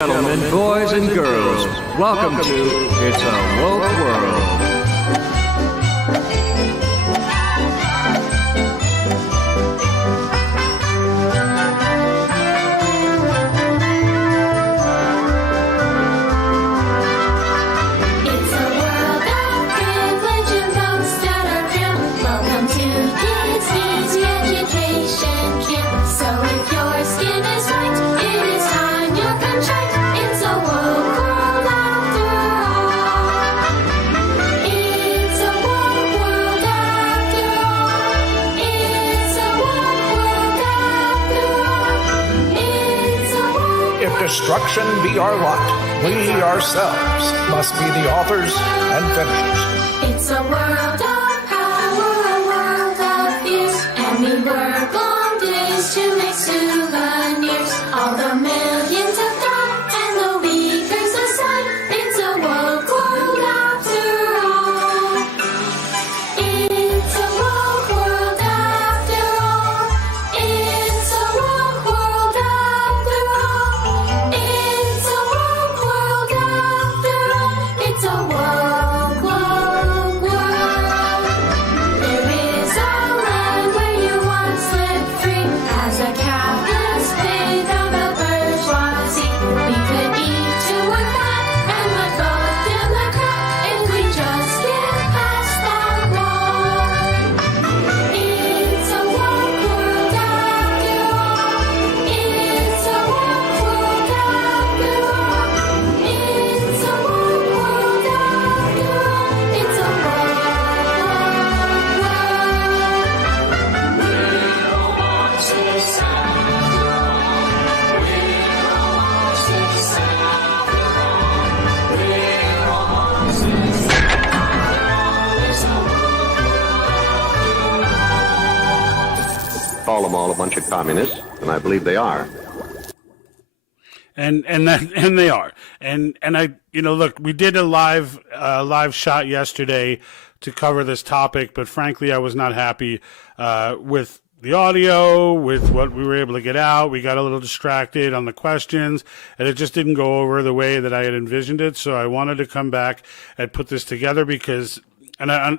Gentlemen, boys and girls, welcome to It's a Woke World. It's a world of privilege and folks that are cramped. Welcome to Disney's education camp. So if your skin is white, it is time you're contrite. It's a woke world after all. It's a woke world after all. It's a woke world after all. It's a woke If destruction be our lot, we ourselves must be the authors and finishers. It's a world of power, a world of fears, and we work long days to make souvenirs. All the millions of God and the weakers aside, it's a woke world after all. It's a woke world after all. It's a woke world after all. It's a woke world after all. It's a woke world. There is a land where you once lived free as a capitalist paid of the bourgeoisie. We could eat to work fat and would vote Democrat if we just get past that wall. It's a woke world after all. It's a woke world after all. It's a woke world after all. It's a woke world. Call them all a bunch of communists, and I believe they are. And they are. And I, look, we did a live shot yesterday to cover this topic, but frankly, I was not happy with the audio, with what we were able to get out. We got a little distracted on the questions, and it just didn't go over the way that I had envisioned it. So I wanted to come back and put this together because,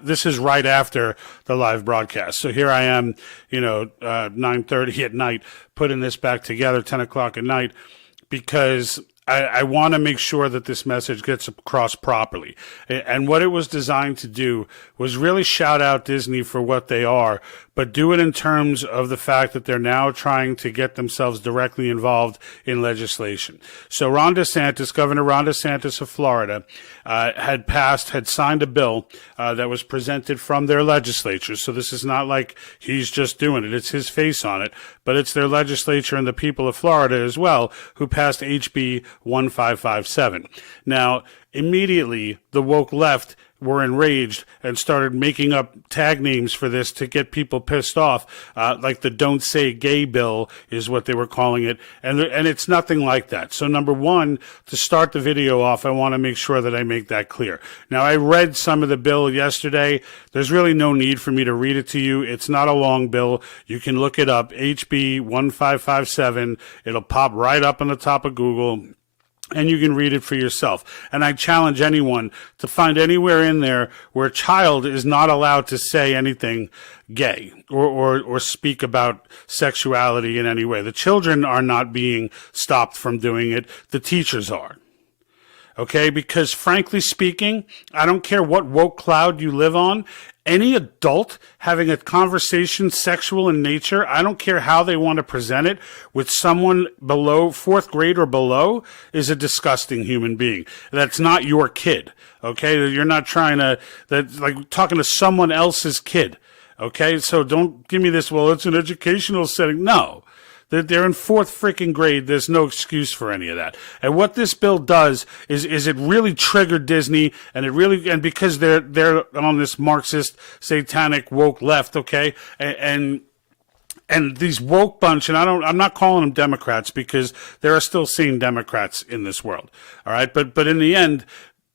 this is right after the live broadcast. So here I am, 9:30 at night, putting this back together, 10 o'clock at night, because I want to make sure that this message gets across properly. And what it was designed to do was really shout out Disney for what they are, but do it in terms of the fact that they're now trying to get themselves directly involved in legislation. So Governor Ron DeSantis of Florida, had signed a bill that was presented from their legislature. So this is not like he's just doing it. It's his face on it, but it's their legislature and the people of Florida as well who passed HB 1557. Now, immediately the woke left were enraged and started making up tag names for this to get people pissed off, like the Don't Say Gay bill is what they were calling it, and it's nothing like that. So number one, to start the video off, I want to make sure that I make that clear. Now, I read some of the bill yesterday. There's really no need for me to read it to you. It's not a long bill. You can look it up, HB 1557. It'll pop right up on the top of Google, and you can read it for yourself. And I challenge anyone to find anywhere in there where a child is not allowed to say anything gay or speak about sexuality in any way. The children are not being stopped from doing it. The teachers are. Okay? Because frankly speaking, I don't care what woke cloud you live on, any adult having a conversation sexual in nature, I don't care how they want to present it, with someone below fourth grade or below is a disgusting human being. That's not your kid, okay? You're not trying to, that's like talking to someone else's kid, okay? So don't give me this, well, it's an educational setting. No. They're in fourth freaking grade. There's no excuse for any of that. And what this bill does is it really triggered Disney, and because they're on this Marxist, satanic, woke left, okay, and these woke bunch, and I'm not calling them Democrats because there are still sane Democrats in this world, all right. But in the end,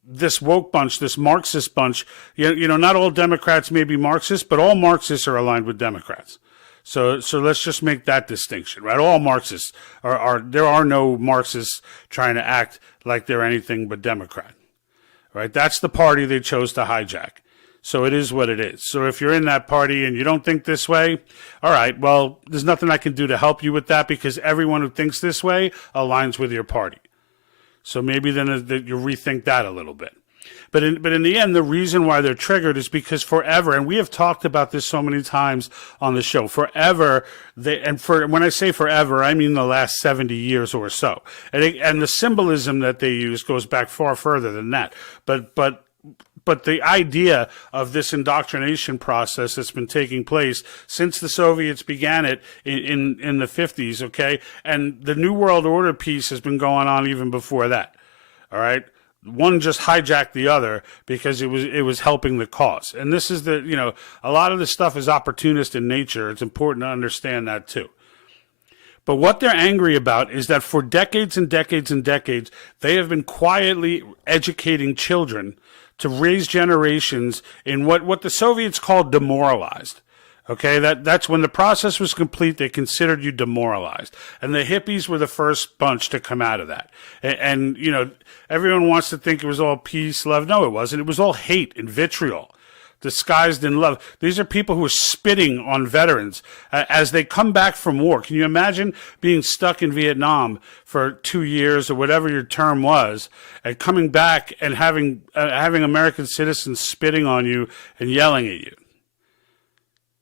this woke bunch, this Marxist bunch, not all Democrats may be Marxists, but all Marxists are aligned with Democrats. So let's just make that distinction, right? All Marxists there are no Marxists trying to act like they're anything but Democrat, right? That's the party they chose to hijack. So it is what it is. So if you're in that party and you don't think this way, all right, well, there's nothing I can do to help you with that, because everyone who thinks this way aligns with your party. So maybe then you rethink that a little bit. But in the end, the reason why they're triggered is because forever, and we have talked about this so many times on the show, forever, when I say forever, I mean the last 70 years or so. And the symbolism that they use goes back far further than that. But the idea of this indoctrination process that's been taking place since the Soviets began it in the 50s, okay? And the New World Order piece has been going on even before that, all right? One just hijacked the other because it was helping the cause. And this is a lot of this stuff is opportunist in nature. It's important to understand that too. But what they're angry about is that for decades and decades and decades, they have been quietly educating children to raise generations in what the Soviets called demoralized. Okay, that's when the process was complete, they considered you demoralized. And the hippies were the first bunch to come out of that. And everyone wants to think it was all peace, love. No, it wasn't. It was all hate and vitriol, disguised in love. These are people who are spitting on veterans as they come back from war. Can you imagine being stuck in Vietnam for 2 years or whatever your term was, and coming back and having American citizens spitting on you and yelling at you?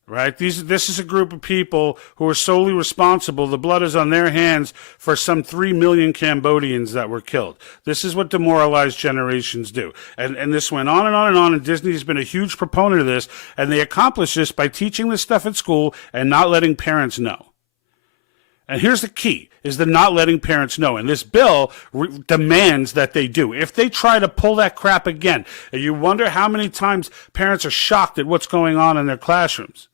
Right? This is a group of people who are solely responsible. The blood is on their hands for some 3 million Cambodians that were killed. This is what demoralized generations do. And this went on and on and on, and Disney's been a huge proponent of this, and they accomplish this by teaching this stuff at school and not letting parents know. And here's the key, is the not letting parents know. And this bill demands that they do. If they try to pull that crap again, and you wonder how many times parents are shocked at what's going on in their classrooms.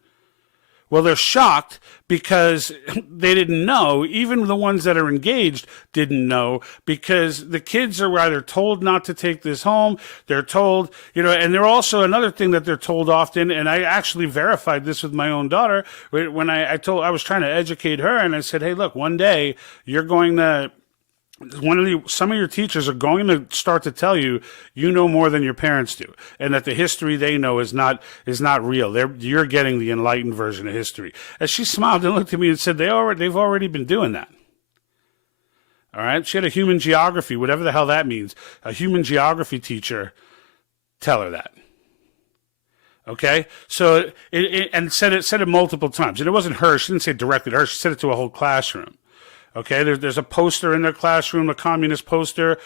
Well, they're shocked because they didn't know. Even the ones that are engaged didn't know, because the kids are either told not to take this home, they're told, and they're also another thing that they're told often, and I actually verified this with my own daughter when I was trying to educate her, and I said, hey, look, one day you're going to, some of your teachers are going to start to tell you know more than your parents do, and that the history they know is not real. You're getting the enlightened version of history. And she smiled and looked at me and said, they've already been doing that. All right, she had a human geography, whatever the hell that means. A human geography teacher tell her that. Okay, so and said it multiple times, and it wasn't her. She didn't say it directly to her. She said it to a whole classroom. Okay, there's a poster in their classroom, a communist poster,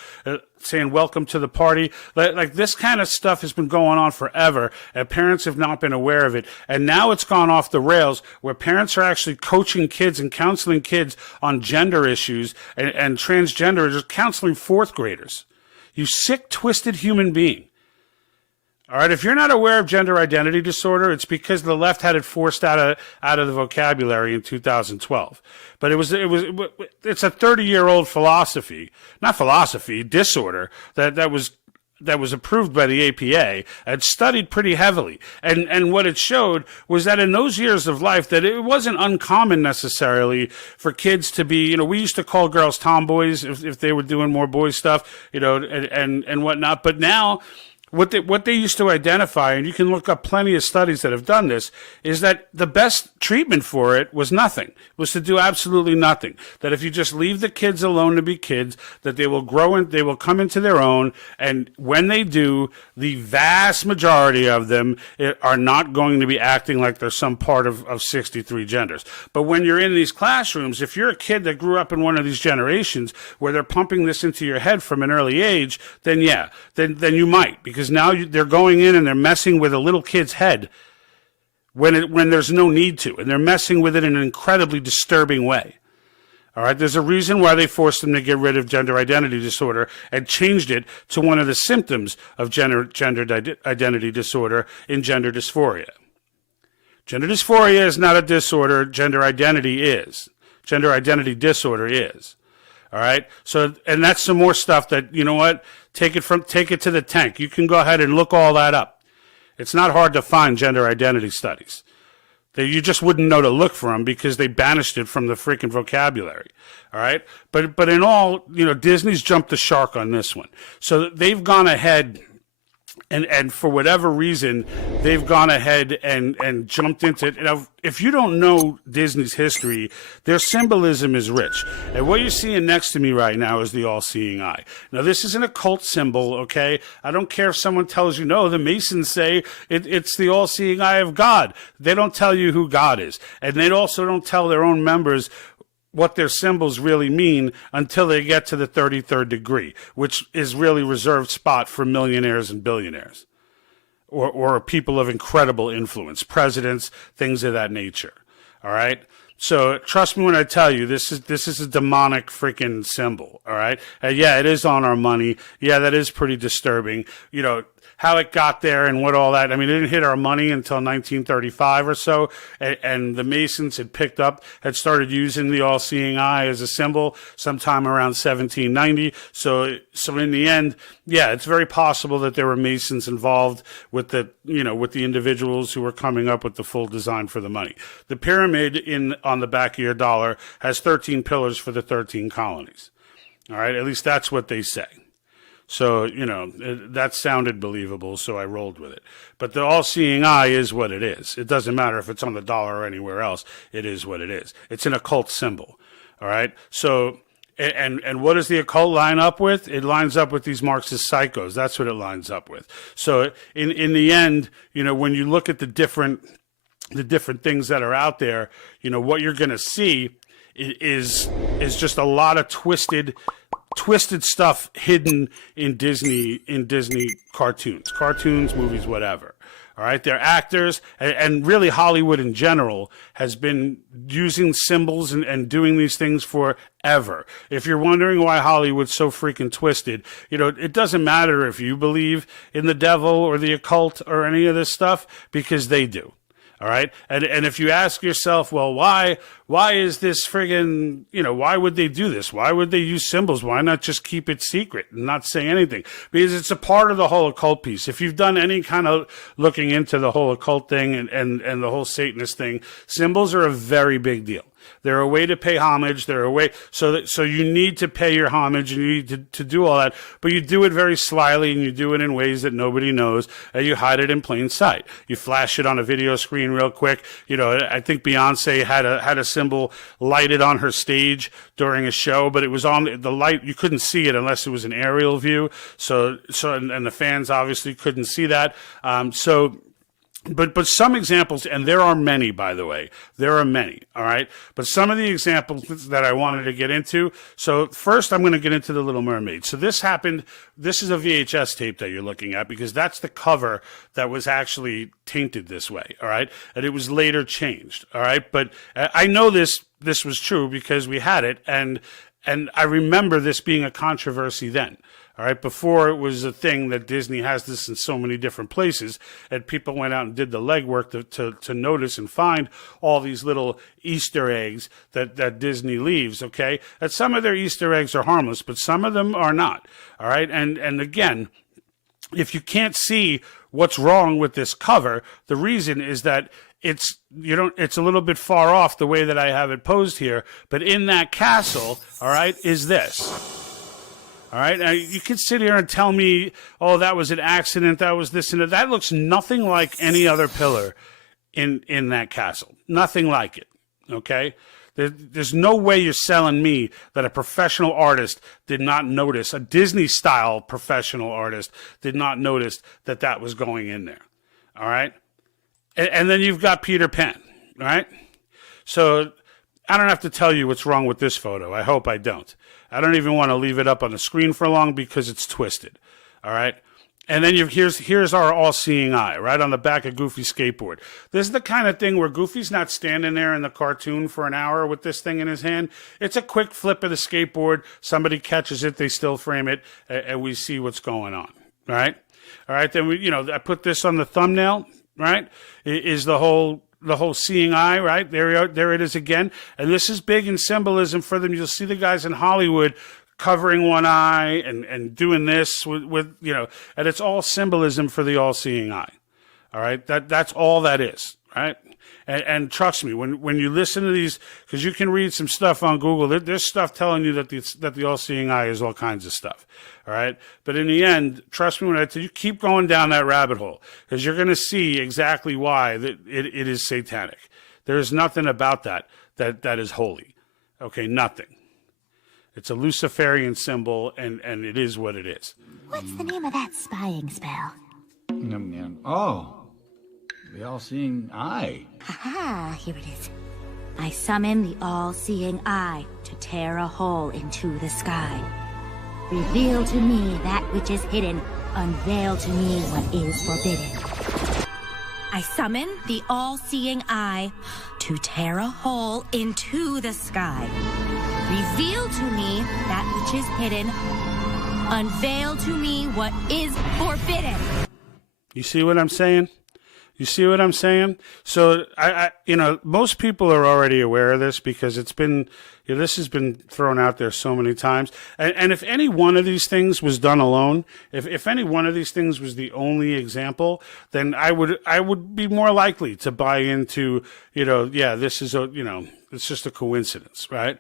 saying "Welcome to the party." Like this kind of stuff has been going on forever, and parents have not been aware of it. And now it's gone off the rails, where parents are actually coaching kids and counseling kids on gender issues and transgender, just counseling fourth graders. You sick, twisted human being. All right, if you're not aware of gender identity disorder, it's because the left had it forced out of the vocabulary in 2012. But it's a 30-year-old disorder that was approved by the APA and studied pretty heavily. And what it showed was that in those years of life, that it wasn't uncommon necessarily for kids to be, we used to call girls tomboys if they were doing more boy stuff, and whatnot. But now, what they used to identify, and you can look up plenty of studies that have done this, is that the best treatment for it was nothing, was to do absolutely nothing. That if you just leave the kids alone to be kids, that they will grow and they will come into their own, and when they do, the vast majority of them are not going to be acting like they're some part of 63 genders. But when you're in these classrooms, if you're a kid that grew up in one of these generations where they're pumping this into your head from an early age, then yeah, then you might, because now they're going in and they're messing with a little kid's head when there's no need to, and they're messing with it in an incredibly disturbing way. All right, there's a reason why they forced them to get rid of gender identity disorder and changed it to one of the symptoms of gender identity disorder in gender dysphoria. Gender dysphoria is not a disorder. Gender identity is. Gender identity disorder is. All right, so, and that's some more stuff that, you know what, take it to the tank. You can go ahead and look all that up. It's not hard to find gender identity studies. You just wouldn't know to look for them because they banished it from the freaking vocabulary. All right. But in all, Disney's jumped the shark on this one. So they've gone ahead and for whatever reason, they've gone ahead and jumped into it. Now, if you don't know Disney's history, their symbolism is rich. And what you're seeing next to me right now is the all-seeing eye. Now, this is an occult symbol, okay? I don't care if someone tells you, no, the Masons say it's the all-seeing eye of God. They don't tell you who God is. And they also don't tell their own members what their symbols really mean until they get to the 33rd degree, which is really reserved spot for millionaires and billionaires or people of incredible influence, presidents, things of that nature. All right. So trust me when I tell you, this is a demonic freaking symbol. All right. And yeah, it is on our money. Yeah, that is pretty disturbing. How it got there and what all that. I mean, it didn't hit our money until 1935 or so, and the Masons had started using the all-seeing eye as a symbol sometime around 1790. So in the end, yeah, it's very possible that there were Masons involved with the individuals who were coming up with the full design for the money. The pyramid on the back of your dollar has 13 pillars for the 13 colonies. All right, at least that's what they say. So, that sounded believable, so I rolled with it. But the all-seeing eye is what it is. It doesn't matter if it's on the dollar or anywhere else. It is what it is. It's an occult symbol, all right? So, and what does the occult line up with? It lines up with these Marxist psychos. That's what it lines up with. So, in the end, when you look at the different things that are out there, what you're going to see is just a lot of twisted stuff hidden in Disney cartoons, movies, whatever. All right, they're actors, and really Hollywood in general has been using symbols and doing these things forever. If you're wondering why Hollywood's so freaking twisted, it doesn't matter if you believe in the devil or the occult or any of this stuff, because they do. All right. And if you ask yourself, well, why is this friggin', why would they do this? Why would they use symbols? Why not just keep it secret and not say anything? Because it's a part of the whole occult piece. If you've done any kind of looking into the whole occult thing and the whole Satanist thing, symbols are a very big deal. They're a way to pay homage. They're a way so you need to pay your homage and you need to do all that, but you do it very slyly and you do it in ways that nobody knows, and you hide it in plain sight. You flash it on a video screen real quick. I think Beyonce had a symbol lighted on her stage during a show, but it was on the light. You couldn't see it unless it was an aerial view. So and the fans obviously couldn't see that. But some examples, and there are many, by the way, there are many, all right? But some of the examples that I wanted to get into, so first I'm going to get into the Little Mermaid. So this is a VHS tape that you're looking at, because that's the cover that was actually tainted this way, all right? And it was later changed, all right? But I know this was true because we had it, and I remember this being a controversy then. All right, before it was a thing that Disney has this in so many different places, and people went out and did the legwork to notice and find all these little Easter eggs that Disney leaves, okay? And some of their Easter eggs are harmless, but some of them are not, all right? And again, if you can't see what's wrong with this cover, the reason is that it's a little bit far off the way that I have it posed here, but in that castle, all right, is this. All right, now you can sit here and tell me, oh, that was an accident, that was this and that. That looks nothing like any other pillar in that castle. Nothing like it, okay? There's no way you're selling me that a professional artist did not notice, a Disney-style professional artist did not notice that was going in there, all right? And then you've got Peter Pan, all right? So I don't have to tell you what's wrong with this photo. I hope I don't. I don't even want to leave it up on the screen for long because it's twisted, all right? And then here's our all-seeing eye, right on the back of Goofy's skateboard. This is the kind of thing where Goofy's not standing there in the cartoon for an hour with this thing in his hand. It's a quick flip of the skateboard. Somebody catches it, they still frame it, and we see what's going on, all right? All right, then I put this on the thumbnail, right? Is the whole seeing eye, right? There it is again. And this is big in symbolism for them. You'll see the guys in Hollywood covering one eye and doing this with and it's all symbolism for the all-seeing eye. All right? That's all that is, right? And trust me, when you listen to these, because you can read some stuff on Google, there's stuff telling you that the all-seeing eye is all kinds of stuff. All right. But in the end, trust me when I tell you, keep going down that rabbit hole, because you're going to see exactly why it is satanic. There is nothing about that is holy. Okay. Nothing. It's a Luciferian symbol, and it is what it is. What's the name of that spying spell? Oh, the all-seeing eye. Haha, here it is. I summon the all-seeing eye to tear a hole into the sky. Reveal to me that which is hidden. Unveil to me what is forbidden. I summon the all-seeing eye to tear a hole into the sky. Reveal to me that which is hidden. Unveil to me what is forbidden. You see what I'm saying? You see what I'm saying? So I most people are already aware of this because it's been, this has been thrown out there so many times. And if any one of these things was done alone, if any one of these things was the only example, then I would be more likely to buy into, this is it's just a coincidence, right?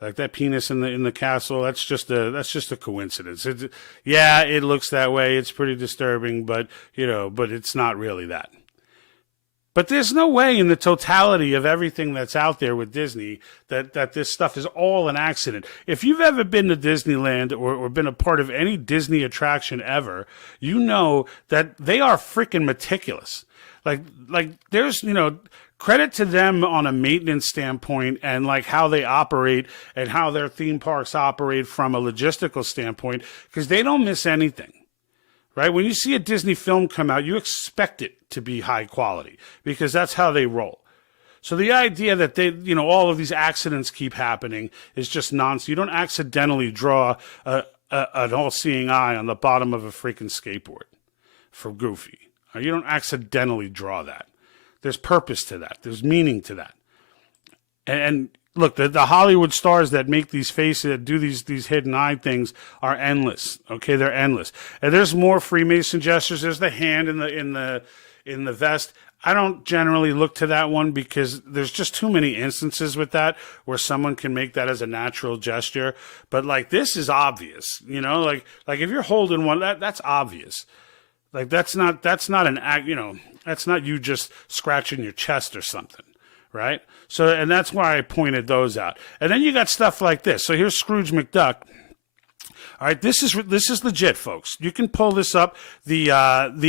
Like that penis in the castle, that's just a coincidence. It looks that way. It's pretty disturbing, but it's not really that. But there's no way in the totality of everything that's out there with Disney that this stuff is all an accident. If you've ever been to Disneyland or been a part of any Disney attraction ever, you know that they are freaking meticulous. Like there's, credit to them on a maintenance standpoint and like how they operate and how their theme parks operate from a logistical standpoint, because they don't miss anything. Right? When you see a Disney film come out, you expect it to be high quality because that's how they roll. So the idea that all of these accidents keep happening is just nonsense. You don't accidentally draw an all-seeing eye on the bottom of a freaking skateboard for Goofy. You don't accidentally draw that. There's purpose to that. There's meaning to that. And look, the Hollywood stars that make these faces, that do these hidden eye things, are endless. Okay, they're endless. And there's more Freemason gestures. There's the hand in the vest. I don't generally look to that one because there's just too many instances with that where someone can make that as a natural gesture. But like this is obvious, like if you're holding one, that's obvious. Like that's not an act, that's not you just scratching your chest or something. Right? So, and that's why I pointed those out. And then you got stuff like this. So here's Scrooge McDuck. All right, this is legit, folks. You can pull this up. The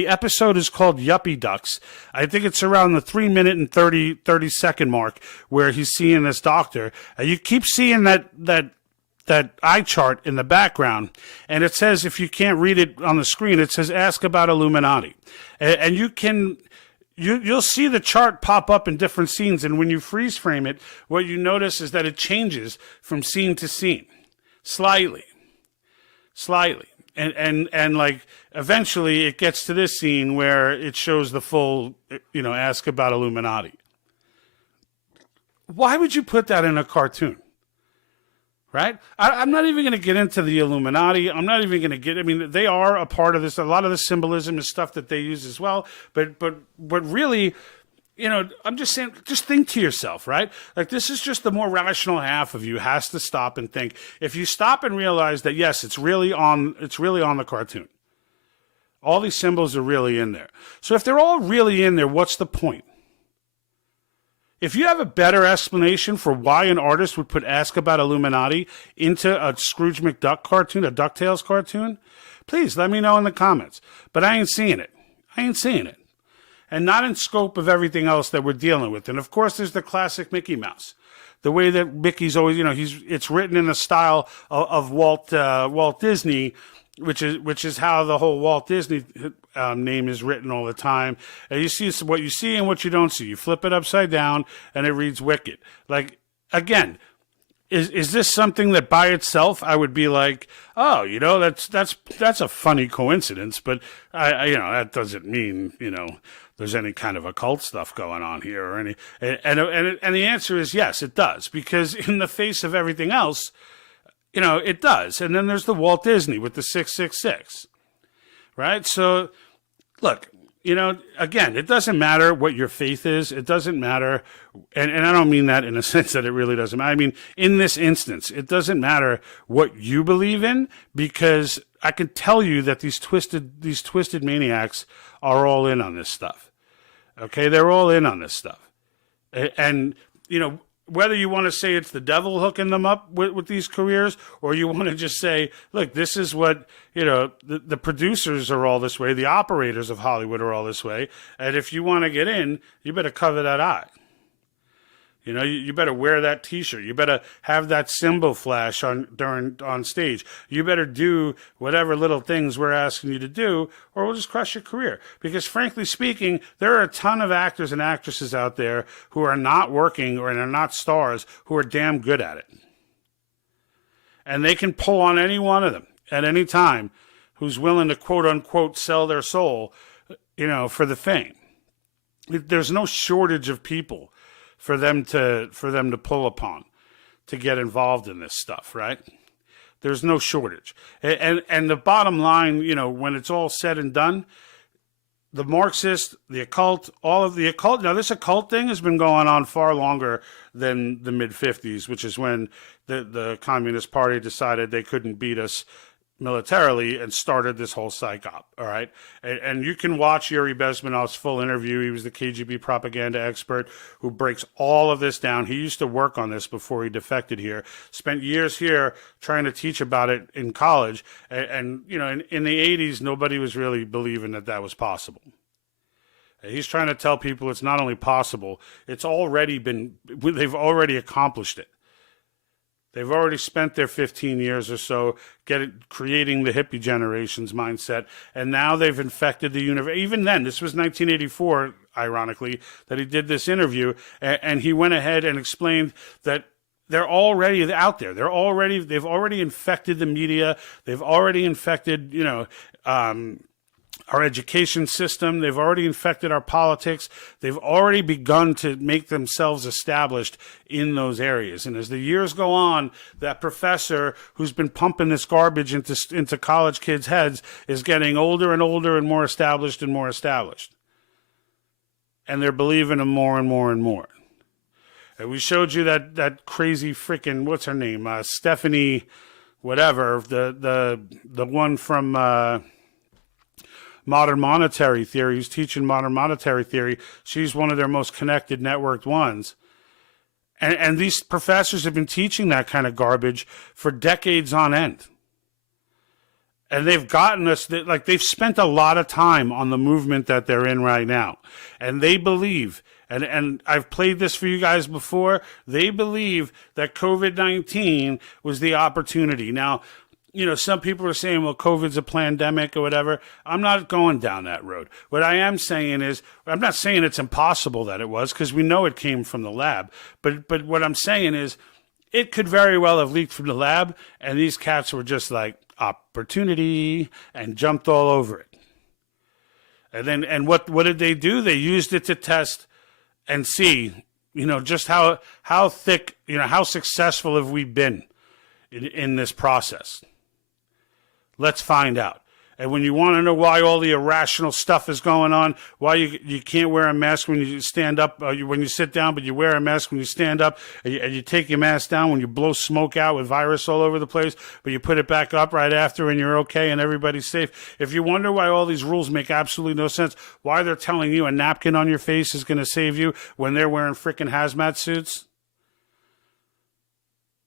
episode is called Yuppie Ducks. I think it's around the 3 minute and 30 second mark where he's seeing this doctor. You keep seeing that eye chart in the background, and it says, if you can't read it on the screen, it says ask about Illuminati. And you can... You'll see the chart pop up in different scenes, and when you freeze frame it, what you notice is that it changes from scene to scene, slightly, and like eventually it gets to this scene where it shows the full, ask about Illuminati. Why would you put that in a cartoon? Right? I'm not even going to get into the Illuminati. I'm not even going to they are a part of this. A lot of the symbolism is stuff that they use as well. But really, I'm just saying, just think to yourself, right? Like this is just the more rational half of you has to stop and think. If you stop and realize that, yes, it's really on the cartoon. All these symbols are really in there. So if they're all really in there, what's the point? If you have a better explanation for why an artist would put Ask About Illuminati into a Scrooge McDuck cartoon, a DuckTales cartoon, please let me know in the comments. But I ain't seeing it. And not in scope of everything else that we're dealing with. And of course, there's the classic Mickey Mouse. The way that Mickey's always, it's written in the style of Walt Disney, which is how the whole Walt Disney name is written all the time. And you see what you see and what you don't see. You flip it upside down and it reads Wicked. Like, again, is this something that by itself I would be like, oh, that's a funny coincidence, but I that doesn't mean, there's any kind of occult stuff going on here or any, and the answer is yes, it does, because in the face of everything else, it does. And then there's the Walt Disney with the 666, right? So, look, again, it doesn't matter what your faith is. It doesn't matter. And I don't mean that in a sense that it really doesn't matter. I mean, in this instance, it doesn't matter what you believe in, because I can tell you that these twisted maniacs are all in on this stuff. Okay. They're all in on this stuff. And whether you want to say it's the devil hooking them up with these careers, or you want to just say, look, this is what, the producers are all this way. The operators of Hollywood are all this way. And if you want to get in, you better cover that eye. You better wear that T-shirt. You better have that symbol flash on stage. You better do whatever little things we're asking you to do, or we'll just crush your career. Because frankly speaking, there are a ton of actors and actresses out there who are not working or are not stars who are damn good at it. And they can pull on any one of them at any time who's willing to quote unquote sell their soul, for the fame. There's no shortage of people for them to pull upon to get involved in this stuff, right? There's no shortage. And the bottom line, when it's all said and done, the Marxists, the occult, now this occult thing has been going on far longer than the mid-50s, which is when the Communist Party decided they couldn't beat us militarily and started this whole psych op, all right? And you can watch Yuri Bezmenov's full interview. He was the KGB propaganda expert who breaks all of this down. He used to work on this before he defected here, spent years here trying to teach about it in college. And in the 80s, nobody was really believing that was possible. He's trying to tell people it's not only possible, they've already accomplished it. They've already spent their 15 years or so creating the hippie generation's mindset, and now they've infected the universe. Even then, this was 1984, ironically, that he did this interview, and he went ahead and explained that they're already out there. They've already infected the media. They've already infected, our education system. They've already infected our politics. They've already begun to make themselves established in those areas. And as the years go on, that professor who's been pumping this garbage into college kids' heads is getting older and older and more established and more established. And they're believing him more and more and more. And we showed you that crazy freaking, what's her name? Stephanie, whatever, the one from Modern Monetary Theory, who's teaching Modern Monetary Theory. She's one of their most connected, networked ones. And these professors have been teaching that kind of garbage for decades on end. And they've gotten us, they've spent a lot of time on the movement that they're in right now. And they believe, and I've played this for you guys before, they believe that COVID-19 was the opportunity. Now, some people are saying, well, COVID's a pandemic or whatever. I'm not going down that road. What I am saying is, I'm not saying it's impossible that it was, because we know it came from the lab. But what I'm saying is, it could very well have leaked from the lab, and these cats were just like, opportunity, and jumped all over it. And what did they do? They used it to test and see, just how thick, how successful have we been in this process. Let's find out. And when you want to know why all the irrational stuff is going on, why you can't wear a mask when you stand up, when you sit down, but you wear a mask when you stand up, and you take your mask down when you blow smoke out with virus all over the place, but you put it back up right after and you're okay and everybody's safe. If you wonder why all these rules make absolutely no sense, why they're telling you a napkin on your face is going to save you when they're wearing freaking hazmat suits,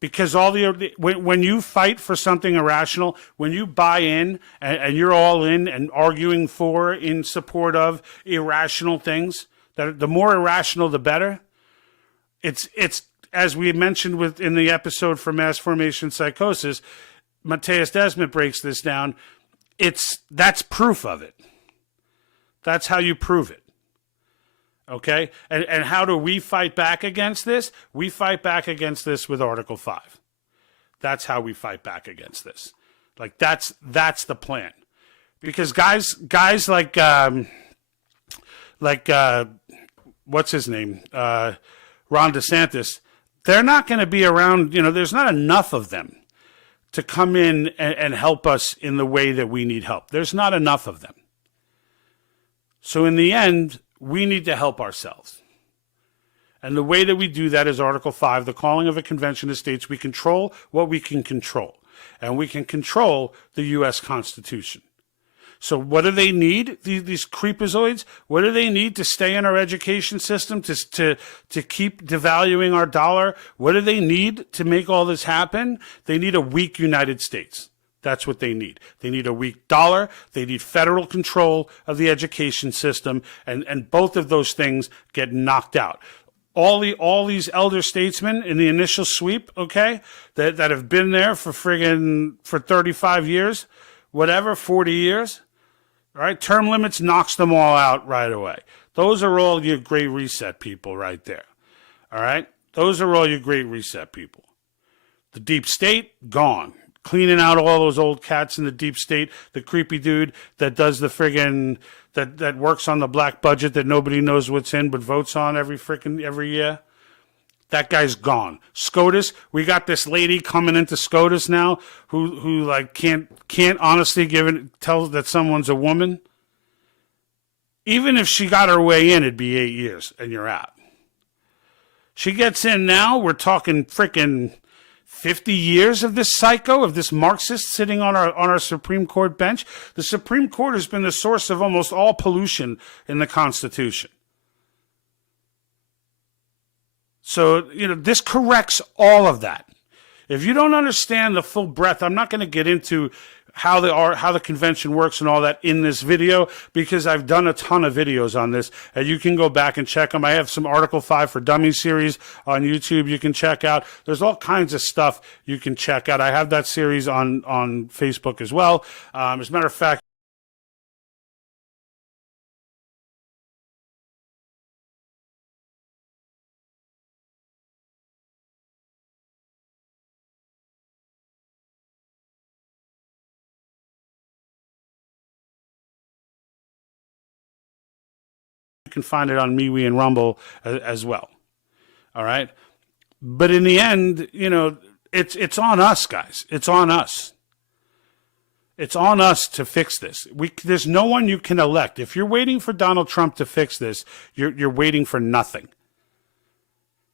because when you fight for something irrational, when you buy in and you're all in and arguing for, in support of irrational things, that the more irrational, the better. It's as we mentioned in the episode for Mass Formation Psychosis, Matthias Desmet breaks this down. That's proof of it. That's how you prove it. Okay? And how do we fight back against this? We fight back against this with Article 5. That's how we fight back against this. That's the plan. Because guys like what's his name? Ron DeSantis, they're not going to be around, there's not enough of them to come in and help us in the way that we need help. There's not enough of them. So in the end, we need to help ourselves. And the way that we do that is Article 5, the calling of a convention of states. We control what we can control. And we can control the U.S. Constitution. So what do they need, these creepazoids? What do they need to stay in our education system, to keep devaluing our dollar? What do they need to make all this happen? They need a weak United States. That's what they need. They need a weak dollar. They need federal control of the education system. And both of those things get knocked out. All these elder statesmen in the initial sweep, okay, that have been there for 35 years, whatever, 40 years, all right, term limits knocks them all out right away. Those are all your great reset people right there, all right? Those are all your great reset people. The deep state, gone. Cleaning out all those old cats in the deep state, the creepy dude that does the that works on the black budget that nobody knows what's in but votes on every year. That guy's gone. SCOTUS, we got this lady coming into SCOTUS now who like can't honestly tell that someone's a woman. Even if she got her way in, it'd be 8 years and you're out. She gets in now, we're talking freaking 50 years of this psycho, of this Marxist sitting on our Supreme Court bench. The Supreme Court has been the source of almost all pollution in the Constitution. So, this corrects all of that. If you don't understand the full breadth, I'm not going to get into how the convention works and all that in this video, because I've done a ton of videos on this, and you can go back and check them. I have some Article 5 for Dummies series on YouTube you can check out. There's all kinds of stuff you can check out. I have that series on Facebook as well. As a matter of fact, you can find it on MeWe and Rumble as well. All right. But in the end, it's on us, guys. It's on us. It's on us to fix this. There's no one you can elect. If you're waiting for Donald Trump to fix this, you're waiting for nothing.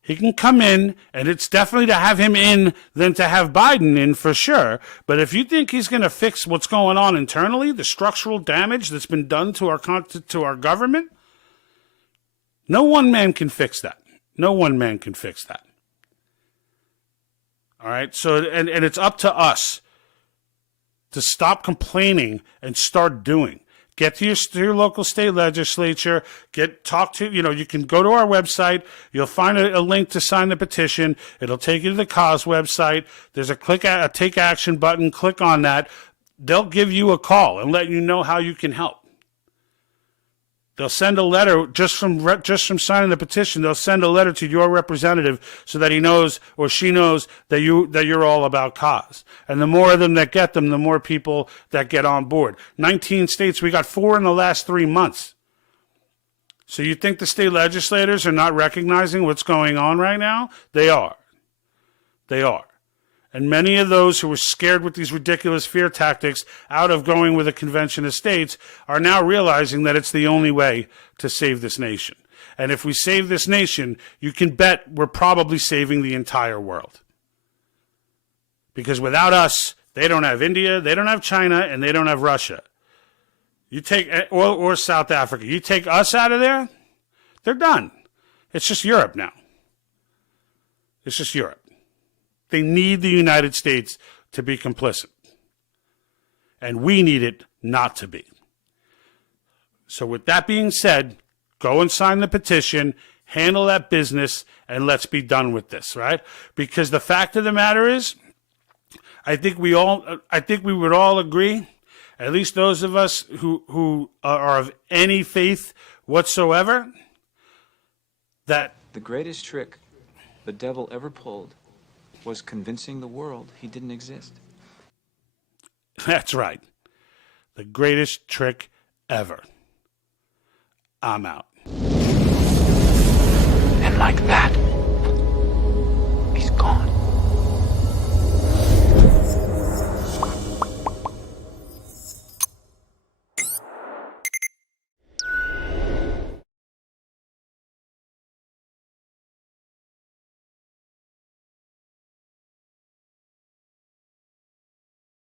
He can come in, and it's definitely to have him in than to have Biden in for sure. But if you think he's going to fix what's going on internally, the structural damage that's been done to our government, no one man can fix that. No one man can fix that. All right? So, and it's up to us to stop complaining and start doing. Get to your local state legislature. You can go to our website. You'll find a link to sign the petition. It'll take you to the cause website. There's a take action button. Click on that. They'll give you a call and let you know how you can help. They'll send a letter just from signing the petition. They'll send a letter to your representative so that he knows or she knows that you're all about cause. And the more of them that get them, the more people that get on board. 19 states, we got 4 in the last 3 months. So you think the state legislators are not recognizing what's going on right now? They are. They are. And many of those who were scared with these ridiculous fear tactics out of going with a convention of states are now realizing that it's the only way to save this nation. And if we save this nation, you can bet we're probably saving the entire world. Because without us, they don't have India, they don't have China, and they don't have Russia. You take, or South Africa. You take us out of there, they're done. It's just Europe now. It's just Europe. They need the United States to be complicit. And we need it not to be. So with that being said, go and sign the petition, handle that business, and let's be done with this, right? Because the fact of the matter is, I think we would all agree, at least those of us who are of any faith whatsoever, that the greatest trick the devil ever pulled was convincing the world he didn't exist. That's right. The greatest trick ever. I'm out. And like that,